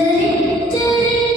Did it,